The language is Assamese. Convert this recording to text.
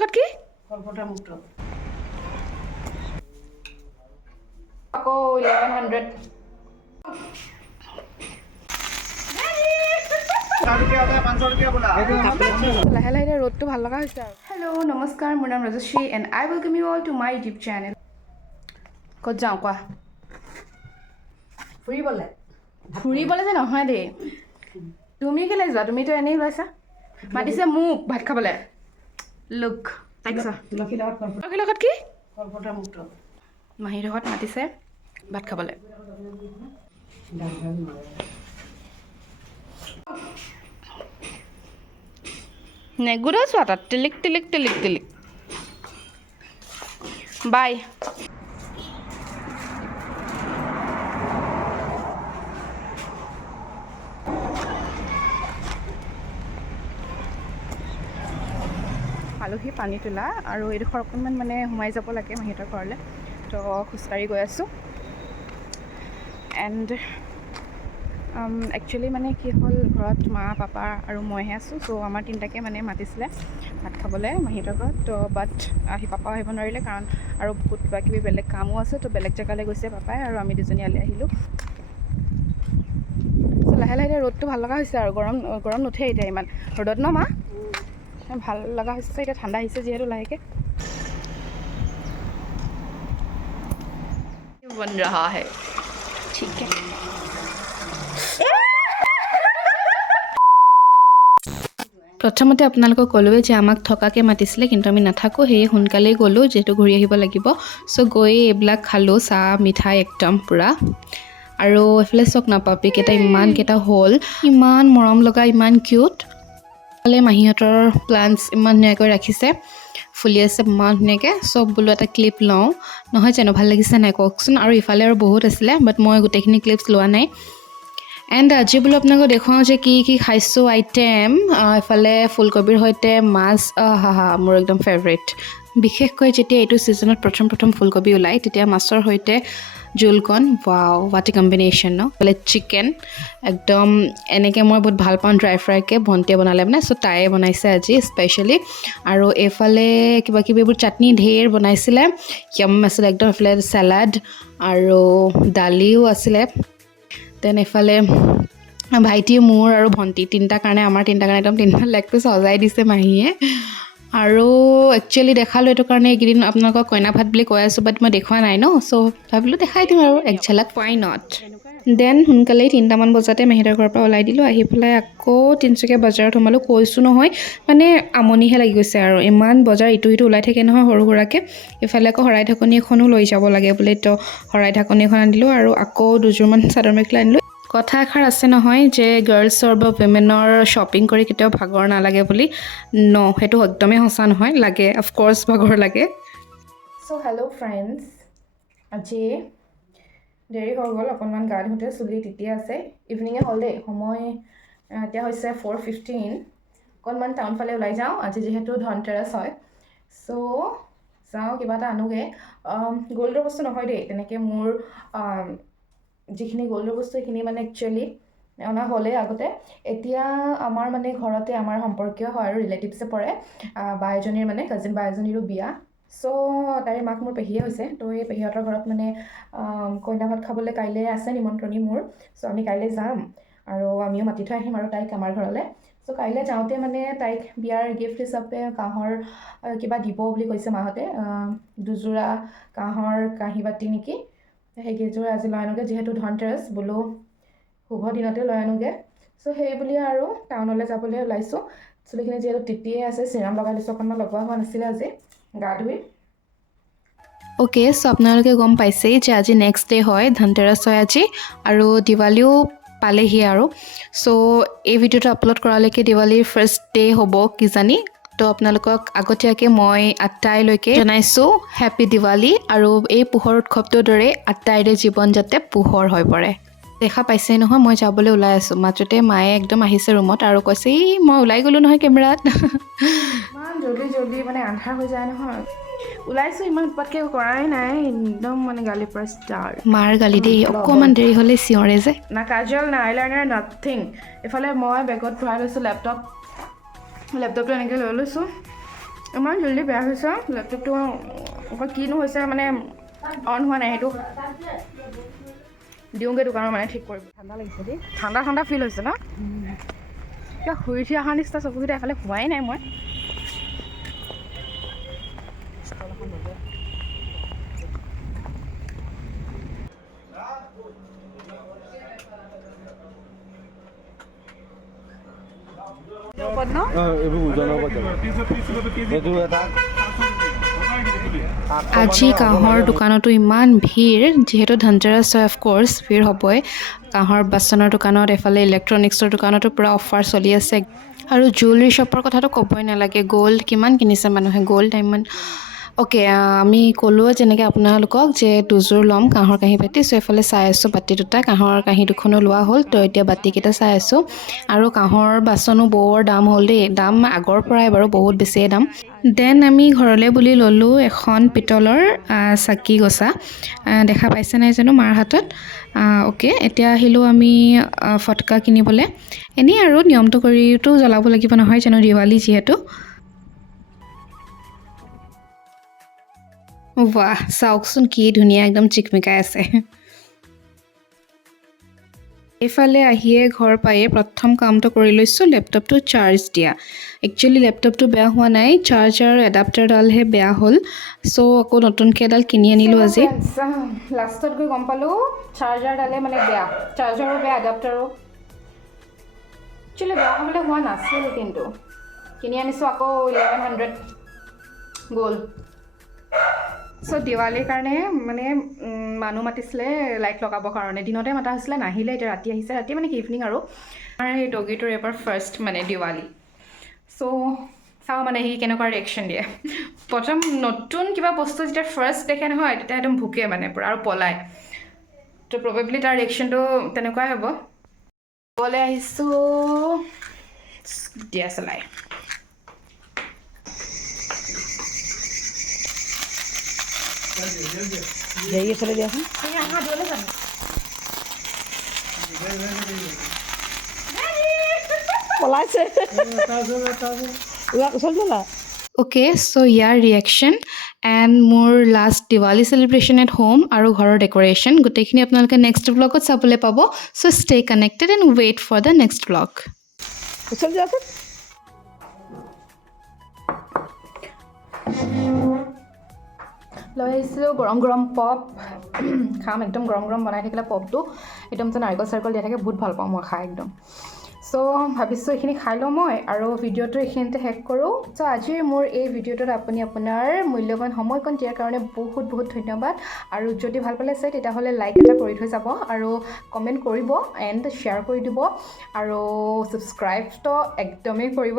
লগত কি কলপতা মুক্ত আকৌ 1100 লাহে লাহে ৰ'দটো ভাল লগা হৈছে আৰু হেল্ল' নমস্কাৰ মোৰ নাম Rajashree and I welcome you all to my YouTube channel ক'ত যাওঁ কোৱা ফুৰিবলৈ যে নহয় দেই তুমি কেলৈ যোৱা তুমিতো এনেই ওলাইছা মাতিছে মোক ভাত খাবলৈ লুক তুলসীৰ লগত কি কলপতা মুক্ত মাহীৰ লগত মাতিছে ভাত খাবলৈ নেগুৰা চোৱা তাত টিলিক টিলিক টিলিক টিলিক বাই আলহী পানী তোলা আৰু এইডোখৰ অকণমান মানে সোমাই যাব লাগে মাহীহঁতৰ ঘৰলৈ তো খোজকাঢ়ি গৈ আছোঁ এণ্ড একচুৱেলি মানে কি হ'ল ঘৰত মা পাপা আৰু মইহে আছোঁ চ' আমাৰ তিনিটাকে মানে মাতিছিলে ভাত খাবলৈ মাহীহঁতৰ ঘৰত তো বাট পাপাও আহিব নোৱাৰিলে কাৰণ আৰু বহুত কিবা কিবি বেলেগ কামো আছে তো বেলেগ জেগালৈ গৈছে পাপাই আৰু আমি দুজনী ইয়ালৈ আহিলোঁ চ' লাহে লাহে ৰ'দটো ভাল লগা হৈছে আৰু গৰম নুঠে এতিয়া ইমান ৰ'দত ন মা ভাল লগা হৈছে এতিয়া ঠাণ্ডা আহিছে যিহেতু লাহেকৈ বন ৰহা হে ঠিক প্ৰথমতে আপোনালোকক ক'লোৱে যে আমাক থকাকৈ মাতিছিলে কিন্তু আমি নাথাকোঁ সেয়ে সোনকালেই গ'লোঁ যিহেতু ঘূৰি আহিব লাগিব চ' গৈ এইবিলাক খালোঁ চাহ মিঠাই একদম পূৰা আৰু এইফালে চক নাপাপিকেইটা ইমানকেইটা হ'ল ইমান মৰম লগা ইমান কিউট ফালে মাহীহঁতৰ প্লাণ্টছ ইমান ধুনীয়াকৈ ৰাখিছে ফুলি আছে ইমান ধুনীয়াকৈ চব বোলো এটা ক্লিপ লওঁ নহয় জানো ভাল লাগিছে নাই কওকচোন আৰু ইফালে আৰু বহুত আছিলে বাট মই গোটেইখিনি ক্লিপছ লোৱা নাই এণ্ড আজি বোলো আপোনালোকক দেখুৱাওঁ যে কি কি খাইছোঁ আইটেম এফালে ফুলকবিৰ সৈতে মাছ হা মোৰ একদম ফেভৰেট বিশেষকৈ যেতিয়া এইটো ছিজনত প্ৰথম ফুলকবি ওলায় তেতিয়া মাছৰ সৈতে জোলকণ ৱাও হোৱাট এ কম্বিনেশ্যন ন বোলে চিকেন একদম এনেকৈ মই বহুত ভাল পাওঁ ড্ৰাই ফ্ৰাইকৈ ভণ্টিয়ে বনালে মানে চ' তায়ে বনাইছে আজি স্পেচিয়েলি আৰু এইফালে কিবা কিবি এইবোৰ চাটনি ঢেৰ বনাইছিলে য়ম আছিলে একদম এইফালে চেলাড আৰু দালিও আছিলে দেন এইফালে ভাইটি মোৰ আৰু ভণ্টি তিনিটাৰ কাৰণে আমাৰ তিনিটাৰ কাৰণে একদম তিনিটা লেগ পিচ সজাই দিছে মাহীয়ে আৰু একচুৱেলি দেখালোঁ এইটো কাৰণে এইকেইদিন আপোনালোকক কইনা ভাত বুলি কৈ আছোঁ বাট মই দেখুওৱা নাই ন চ' ভাবিলোঁ দেখাই দিম আৰু এক ঝলক ৱাই নট দেন সোনকালেই 3টামান বজাতে মাহীহঁতৰ ঘৰৰ পৰা ওলাই দিলোঁ আহি পেলাই আকৌ তিনিচুকীয়া বজাৰত সোমালোঁ কৈছোঁ নহয় মানে আমনিহে লাগি গৈছে আৰু ইমান বজাৰ ইটো ওলাই থাকে নহয় সৰু সুৰাকৈ ইফালে আকৌ শৰাই ঢাকনি এখনো লৈ যাব লাগে বুলি তো শৰাই ঢাকনি এখন আনিলোঁ আৰু আকৌ দুযোৰমান চাদৰ মেখেলা আনিলোঁ কথা এষাৰ আছে নহয় যে গাৰ্লছৰ বা উইমেনৰ শ্বপিং কৰি কেতিয়াও ভাগৰ নালাগে বুলি ন সেইটো একদমেই সঁচা নহয় লাগে অফক'ৰ্ছ ভাগৰ লাগে চ' হেল্ল' ফ্ৰেণ্ডছ আজি দেৰি হৈ গ'ল অকণমান গা ধুওঁতে চুলি তিতিয়া আছে ইভিনিঙে হ'ল দেই সময় এতিয়া হৈছে 4:15 অকণমান টাউন ফালে ওলাই যাওঁ আজি যিহেতু ধনতেৰাছ হয় চ' যাওঁ কিবা এটা আনোগৈ গ'ল্ডৰ বস্তু নহয় দেই তেনেকৈ মোৰ যিখিনি গ'ল্ডৰ বস্তু সেইখিনি মানে একচুৱেলি অনা হ'লেই আগতে এতিয়া আমাৰ মানে ঘৰতে আমাৰ সম্পৰ্কীয় হয় আৰু ৰিলেটিভছে পৰে বা এজনীৰ মানে কাজিন বা এজনীৰো বিয়া চ' তাইৰ মাক মোৰ পেহীয়ে হৈছে তো এই পেহীহঁতৰ ঘৰত মানে কইনা ভাত খাবলৈ কাইলৈ আছে নিমন্ত্ৰণী মোৰ চ' আমি কাইলৈ যাম আৰু আমিও মাতি থৈ আহিম আৰু তাইক আমাৰ ঘৰলৈ চ' কাইলৈ যাওঁতে মানে তাইক বিয়াৰ গিফ্ট হিচাপে কাঁহৰ কিবা দিব বুলি কৈছে মাহঁতে দুযোৰা কাঁহৰ কাঁহী বাতি নেকি সেইকেইযোৰ আজি লৈ আনোগৈ যিহেতু ধনতেৰাছ বোলো শুভ দিনতে লৈ আনোগৈ চ' সেই বুলি আৰু টাউনলৈ যাবলৈ ওলাইছোঁ চুলিখিনি যিহেতু তিতিয়ে আছে চিৰাম লগাই দিছোঁ অকণমান লগোৱা হোৱা নাছিলে আজি গা ধুই অ'কে চ' আপোনালোকে গম পাইছেই যে আজি নেক্সট ডে হয় ধনতেৰাছ হয় আজি আৰু দিৱালীও পালেহি আৰু চ' এই ভিডিঅ'টো আপলোড কৰালৈকে দিৱালীৰ ফাৰ্ষ্ট ডে হ'ব কিজানি তো আপোনালোকক আগতীয়াকৈ মই আটাইলৈকে জনাইছোঁ হেপী দিৱালী আৰু এই পোহৰ উৎসৱটোৰ দৰে আটাইৰে জীৱন যাতে পোহৰ হৈ পৰে দেখা পাইছেই নহয় মই যাবলৈ ওলাই আছোঁ মাজতে মায়ে একদম আহিছে ৰুমত আৰু কৈছে মই ওলাই গ'লোঁ নহয় কেমেৰাত ইমান জল্দি মানে আন্ধাৰ হৈ যায় নহয় ওলাইছোঁ ইমান উৎপাতকৈ কৰাই নাই একদম মানে গালি পৰা ষ্টাৰ্ট মাৰ গালি দেই অকণমান দেৰি হ'লে চিঞৰে যে না কাজল না আইলাইনাৰ নাথিং এইফালে মই বেগত ভৰাই লৈছোঁ লেপটপটো এনেকৈ লৈ লৈছোঁ ইমান জলদি বেয়া হৈছে লেপটপটো কিনো হৈছে মানে অন হোৱা নাই সেইটো দিওঁগৈ দোকানৰ মানে ঠিক কৰিব ঠাণ্ডা লাগিছে দেই ঠাণ্ডা ফিল হৈছে ন কিবা শুই উঠি অহা নিচিনা চকুকেইটা এফালে হোৱাই নাই মই আজি কাঁহৰ দোকানতো ইমান ভিৰ যিহেতু ধনতেৰাছ হয় অফক'ৰ্ছ ভিৰ হ'বই কাঁহৰ বাচনৰ দোকানত এফালে ইলেক্ট্ৰনিক্সৰ দোকানতো পূৰা অফাৰ চলি আছে আৰু জুৱেলাৰী শ্বপৰ কথাটো ক'বই নালাগে গ'ল্ড কিমান কিনিছে মানুহে গ'ল্ড ডায়মণ্ড অ'কে আমি ক'লোৱে যেনেকৈ আপোনালোকক যে দুযোৰ ল'ম কাঁহৰ কাঁহী বাতি চ' এইফালে চাই আছোঁ বাতি দুটা কাঁহৰ কাঁহী দুখনো লোৱা হ'ল তো এতিয়া বাতিকেইটা চাই আছোঁ আৰু কাঁহৰ বাচনো বৰ দাম হ'ল দেই দাম আগৰ পৰাই বাৰু বহুত বেছিয়ে দাম দেন আমি ঘৰলৈ বুলি ল'লোঁ এখন পিতলৰ চাকি গছা দেখা পাইছে নাই জানো মাৰ হাতত অ'কে এতিয়া আহিলোঁ আমি ফটকা কিনিবলৈ এনেই আৰু নিয়মটো কৰিতো জ্বলাব লাগিব নহয় জানো দিৱালী যিহেতু বাহ চাওকচোন কি ধুনীয়া একদম চিকমিকাই আছে এইফালে আহিয়ে ঘৰ পায়ে প্ৰথম কামটো কৰি লৈছোঁ লেপটপটো চাৰ্জ দিয়া একচুৱেলি লেপটপটো বেয়া হোৱা নাই চাৰ্জাৰ আৰু এডাপ্টাৰডালহে বেয়া হ'ল চ' আকৌ নতুনকৈ এডাল কিনি আনিলোঁ আজি লাষ্টত গৈ গম পালোঁ চাৰ্জাৰডালে মানে বেয়া চাৰ্জাৰো বেয়া এডাপ্টাৰো একচুৱেলি বেয়া হ'বলৈ হোৱা নাছিল কিন্তু কিনি আনিছোঁ আকৌ 1100 গ'ল চ' দিৱালীৰ কাৰণে মানে মানুহ মাতিছিলে লাইট লগাবৰ কাৰণে দিনতে মাতা হৈছিলে নাহিলে এতিয়া ৰাতি আহিছে ৰাতি মানে কি ইভিনিং আৰু আমাৰ এই ডগীটোৰ এবাৰ ফাৰ্ষ্ট মানে দিৱালী চ' চাওঁ মানে সি কেনেকুৱা ৰিয়েকশ্যন দিয়ে প্ৰথম নতুন কিবা বস্তু যেতিয়া ফাৰ্ষ্ট দেখে নহয় তেতিয়া একদম ভুকে মানে পূৰা আৰু পলায় তো প্ৰবেবলি তাৰ ৰিয়েকশ্যনটো তেনেকুৱাই হ'ব ক'বলৈ আহিছোঁ দিয়া চলাই जाइए चले जाए Okay, so ইয়াৰ ৰিয়েকশ্যন এণ্ড মোৰ last Diwali celebration at home আৰু ঘৰৰ ডেক'ৰেশ্যন গোটেইখিনি আপোনালোকে নেক্সট ব্লগত চাবলৈ পাব so' stay connected and wait for the next blog चल जाते লৈ আহিছিলোঁ গৰম গৰম পপ খাম একদম গৰম গৰম বনাই থাকিলে পপটো একদম যে নাৰিকল চাৰিকল দিয়া থাকে বহুত ভাল পাওঁ মই খাই একদম চ' ভাবিছোঁ এইখিনি খাই লওঁ মই আৰু ভিডিঅ'টো এইখিনিতে শেষ কৰোঁ চ' আজিৰ মোৰ এই ভিডিঅ'টোত আপুনি আপোনাৰ মূল্যৱান সময়কণ দিয়াৰ কাৰণে বহুত বহুত ধন্যবাদ আৰু যদি ভাল পালে চাই তেতিয়াহ'লে লাইক এটা কৰি থৈ যাব আৰু কমেণ্ট কৰিব এণ্ড শ্বেয়াৰ কৰি দিব আৰু ছাবস্ক্ৰাইবটো একদমেই কৰিব